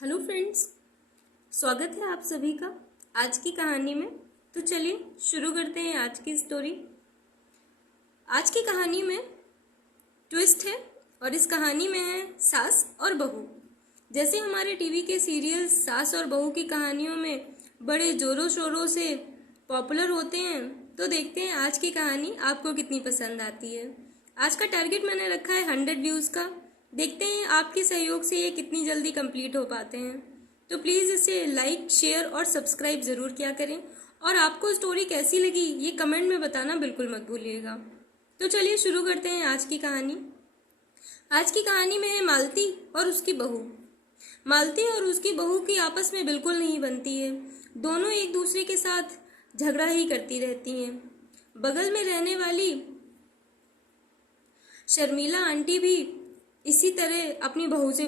Hello friends, स्वागत है आप सभी का आज की कहानी में। तो चलिए शुरू करते हैं आज की स्टोरी। आज की कहानी में ट्विस्ट है और इस कहानी में है सास और बहू। जैसे हमारे टीवी के सीरियल सास और बहू की कहानियों में बड़े जोरों शोरों से पॉपुलर होते हैं, तो देखते हैं आज की कहानी आपको कितनी पसंद आती है। आज का टारगेट मैंने रखा है 100 व्यूज़ का। देखते हैं आपके सहयोग से ये कितनी जल्दी कंप्लीट हो पाते हैं। तो प्लीज़ इसे लाइक, शेयर और सब्सक्राइब ज़रूर किया करें और आपको स्टोरी कैसी लगी ये कमेंट में बताना बिल्कुल मत भूलिएगा। तो चलिए शुरू करते हैं आज की कहानी। आज की कहानी में है मालती और उसकी बहू। मालती और उसकी बहू की आपस में बिल्कुल नहीं बनती है। दोनों एक दूसरे के साथ झगड़ा ही करती रहती हैं। बगल में रहने वाली शर्मिला आंटी भी इसी तरह अपनी बहू से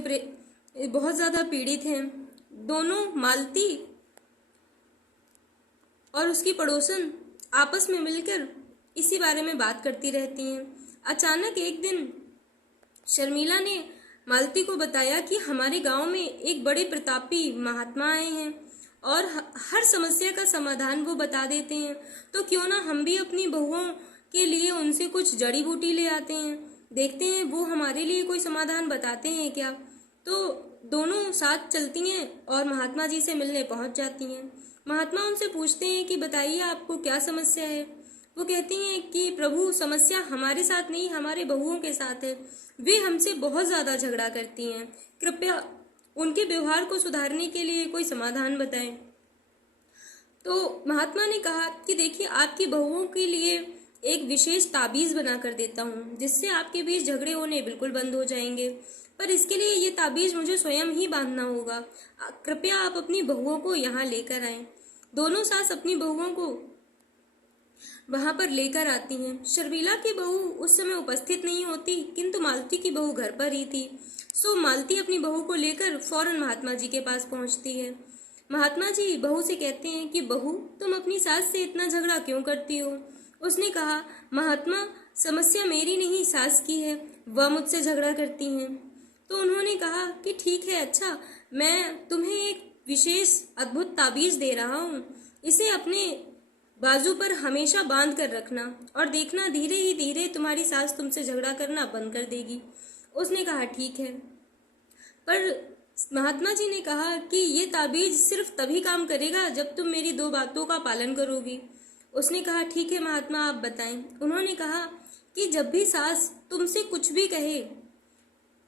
बहुत ज़्यादा पीड़ित हैं। दोनों मालती और उसकी पड़ोसन आपस में मिलकर इसी बारे में बात करती रहती हैं। अचानक एक दिन शर्मिला ने मालती को बताया कि हमारे गांव में एक बड़े प्रतापी महात्मा आए हैं और हर समस्या का समाधान वो बता देते हैं। तो क्यों ना हम भी अपनी बहुओं के लिए उनसे कुछ जड़ी बूटी ले आते हैं, देखते हैं वो हमारे लिए कोई समाधान बताते हैं क्या। तो दोनों साथ चलती हैं और महात्मा जी से मिलने पहुंच जाती हैं। महात्मा उनसे पूछते हैं कि बताइए आपको क्या समस्या है। वो कहती हैं कि प्रभु, समस्या हमारे साथ नहीं, हमारे बहुओं के साथ है। वे हमसे बहुत ज़्यादा झगड़ा करती हैं। कृपया उनके व्यवहार को सुधारने के लिए कोई समाधान बताएं। तो महात्मा ने कहा कि देखिए, आपकी बहुओं के लिए एक विशेष ताबीज़ बना कर देता हूँ जिससे आपके बीच झगड़े होने बिल्कुल बंद हो जाएंगे। पर इसके लिए ये ताबीज़ मुझे स्वयं ही बांधना होगा। कृपया आप अपनी बहुओं को यहाँ लेकर आएं। दोनों सास अपनी बहुओं को वहां पर लेकर आती हैं। शर्मिला की बहू उस समय उपस्थित नहीं होती, किंतु मालती की बहू घर पर ही थी। सो मालती अपनी बहू को लेकर फौरन महात्मा जी के पास पहुंचती है। महात्मा जी बहू से कहते हैं कि बहू, तुम अपनी सास से इतना झगड़ा क्यों करती हो। उसने कहा, महात्मा, समस्या मेरी नहीं सास की है, वह मुझसे झगड़ा करती हैं। तो उन्होंने कहा कि ठीक है, अच्छा, मैं तुम्हें एक विशेष अद्भुत ताबीज़ दे रहा हूँ। इसे अपने बाजू पर हमेशा बांध कर रखना और देखना धीरे ही धीरे तुम्हारी सास तुमसे झगड़ा करना बंद कर देगी। उसने कहा ठीक है। पर महात्मा जी ने कहा कि ये ताबीज सिर्फ तभी काम करेगा जब तुम मेरी दो बातों का पालन करोगी। उसने कहा ठीक है महात्मा, आप बताएं। उन्होंने कहा कि जब भी सास तुमसे कुछ भी कहे,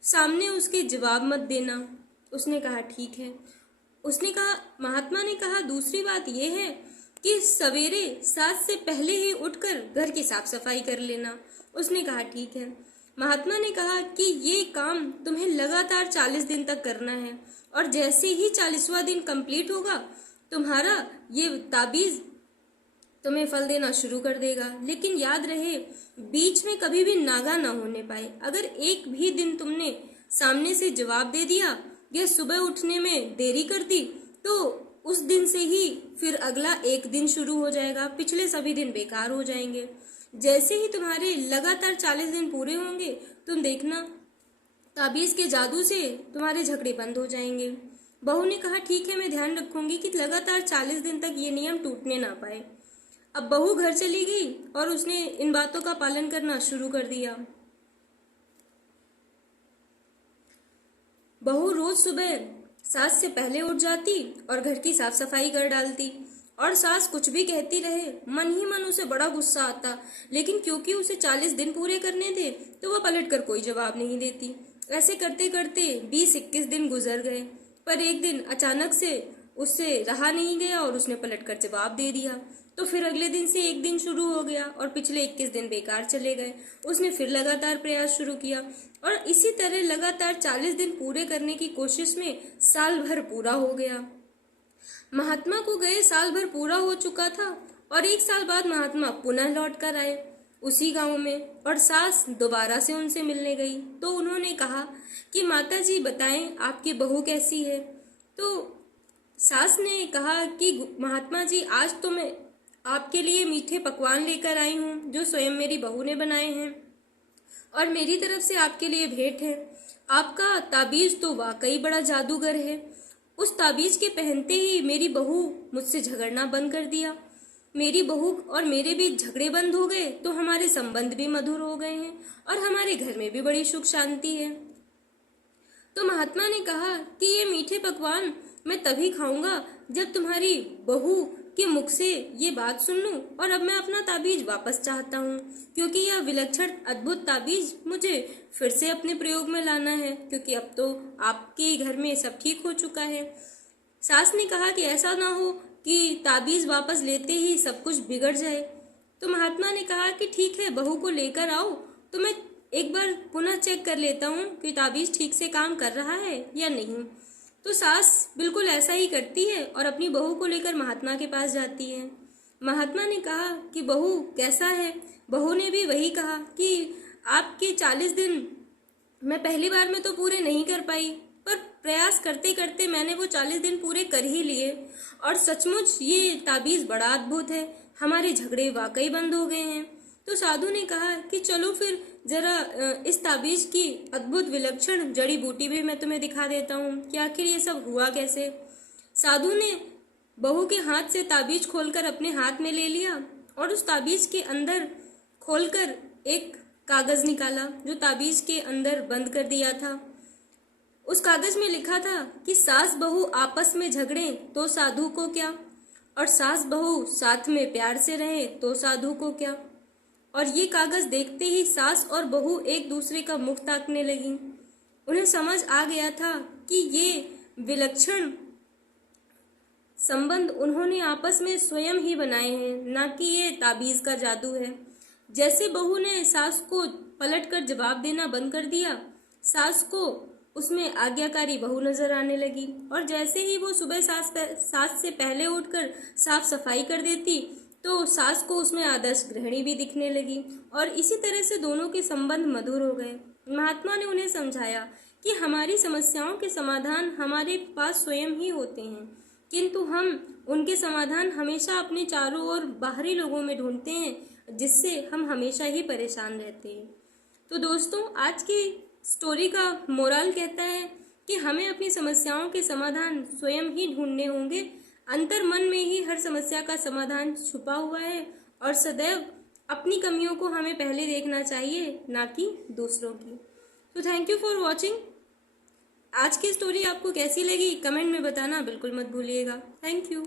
सामने उसके जवाब मत देना। उसने कहा ठीक है। उसने कहा, महात्मा ने कहा, दूसरी बात यह है कि सवेरे सास से पहले ही उठकर घर की साफ सफाई कर लेना। उसने कहा ठीक है। महात्मा ने कहा कि ये काम तुम्हें लगातार 40 दिन तक करना है और जैसे ही 40वां दिन कंप्लीट होगा, तुम्हारा ये ताबीज तुम्हें फल देना शुरू कर देगा। लेकिन याद रहे, बीच में कभी भी नागा ना होने पाए। अगर एक भी दिन तुमने सामने से जवाब दे दिया या सुबह उठने में देरी कर दी, तो उस दिन से ही फिर अगला एक दिन शुरू हो जाएगा, पिछले सभी दिन बेकार हो जाएंगे। जैसे ही तुम्हारे लगातार 40 दिन पूरे होंगे, तुम देखना ताबीज के जादू से तुम्हारे झगड़े बंद हो जाएंगे। बहू ने कहा ठीक है, मैं ध्यान रखूंगी कि लगातार 40 दिन तक ये नियम टूटने ना पाए। अब बहू घर चली गई और उसने इन बातों का पालन करना शुरू कर दिया। बहू रोज सुबह सास से पहले उठ जाती और घर की साफ सफाई कर डालती, और सास कुछ भी कहती रहे, मन ही मन उसे बड़ा गुस्सा आता, लेकिन क्योंकि उसे 40 दिन पूरे करने थे तो वह पलटकर कोई जवाब नहीं देती। ऐसे करते करते 20-21 दिन गुजर गए, पर एक दिन अचानक से उससे रहा नहीं गया और उसने पलटकर जवाब दे दिया। तो फिर अगले दिन से एक दिन शुरू हो गया और पिछले 21 दिन बेकार चले गए। उसने फिर लगातार प्रयास शुरू किया और इसी तरह लगातार 40 दिन पूरे करने की कोशिश में साल भर पूरा हो गया। महात्मा को गए साल भर पूरा हो चुका था और एक साल बाद महात्मा पुनः लौट कर आए उसी गांव में, और सास दोबारा से उनसे मिलने गई। तो उन्होंने कहा कि माता जी बताएं, आपकी बहू कैसी है। तो सास ने कहा कि महात्मा जी, आज तो मैं आपके लिए मीठे पकवान लेकर आई हूँ जो स्वयं मेरी बहू ने बनाए हैं और मेरी तरफ से आपके लिए भेंट है। आपका ताबीज तो वाकई बड़ा जादूगर है उस ताबीज के पहनते ही मेरी बहू मुझसे झगड़ना बंद कर दिया। मेरी बहू और मेरे बीच झगड़े बंद हो गए तो हमारे संबंध भी मधुर हो गए हैं और हमारे घर में भी बड़ी सुख शांति है। तो महात्मा ने कहा कि ये मीठे पकवान मैं तभी खाऊंगा जब तुम्हारी बहू के मुख से ये बात सुन लूं, और अब मैं अपना ताबीज वापस चाहता हूँ, क्योंकि यह विलक्षण अद्भुत ताबीज मुझे फिर से अपने प्रयोग में लाना है, क्योंकि अब तो आपके घर में सब ठीक हो चुका है। सास ने कहा कि ऐसा ना हो कि ताबीज वापस लेते ही सब कुछ बिगड़ जाए। तो महात्मा ने कहा कि ठीक है, बहू को लेकर आओ तो मैं एक बार पुनः चेक कर लेता हूँ कि ताबीज ठीक से काम कर रहा है या नहीं। तो सास बिल्कुल ऐसा ही करती है और अपनी बहू को लेकर महात्मा के पास जाती है। महात्मा ने कहा कि बहू कैसा है। बहू ने भी वही कहा कि आपके 40 दिन मैं पहली बार में तो पूरे नहीं कर पाई, पर प्रयास करते करते मैंने वो 40 दिन पूरे कर ही लिए, और सचमुच ये ताबीज बड़ा अद्भुत है, हमारे झगड़े वाकई बंद हो गए हैं। तो साधु ने कहा कि चलो फिर जरा इस ताबीज की अद्भुत विलक्षण जड़ी बूटी भी मैं तुम्हें दिखा देता हूँ कि आखिर ये सब हुआ कैसे। साधु ने बहू के हाथ से ताबीज खोलकर अपने हाथ में ले लिया और उस ताबीज के अंदर खोलकर एक कागज निकाला जो ताबीज के अंदर बंद कर दिया था। उस कागज में लिखा था कि सास बहू आपस में झगड़े तो साधु को क्या, और सास बहू साथ में प्यार से रहे तो साधु को क्या। और ये कागज देखते ही सास और बहू एक दूसरे का मुख ताकने लगी। उन्हें समझ आ गया था कि ये विलक्षण संबंध उन्होंने आपस में स्वयं ही बनाए हैं, ना कि ये ताबीज का जादू है। जैसे बहू ने सास को पलटकर जवाब देना बंद कर दिया, सास को उसमें आज्ञाकारी बहू नजर आने लगी, और जैसे ही वो सुबह सास से पहले उठकर साफ सफाई कर देती तो सास को उसमें आदर्श गृहिणी भी दिखने लगी, और इसी तरह से दोनों के संबंध मधुर हो गए। महात्मा ने उन्हें समझाया कि हमारी समस्याओं के समाधान हमारे पास स्वयं ही होते हैं, किंतु हम उनके समाधान हमेशा अपने चारों ओर बाहरी लोगों में ढूंढते हैं, जिससे हम हमेशा ही परेशान रहते हैं। तो दोस्तों, आज की स्टोरी का मोरल कहता है कि हमें अपनी समस्याओं के समाधान स्वयं ही ढूंढने होंगे। अंतर मन में ही हर समस्या का समाधान छुपा हुआ है, और सदैव अपनी कमियों को हमें पहले देखना चाहिए, ना कि दूसरों की। तो थैंक यू फॉर वॉचिंग। आज की स्टोरी आपको कैसी लगी कमेंट में बताना बिल्कुल मत भूलिएगा। Thank you.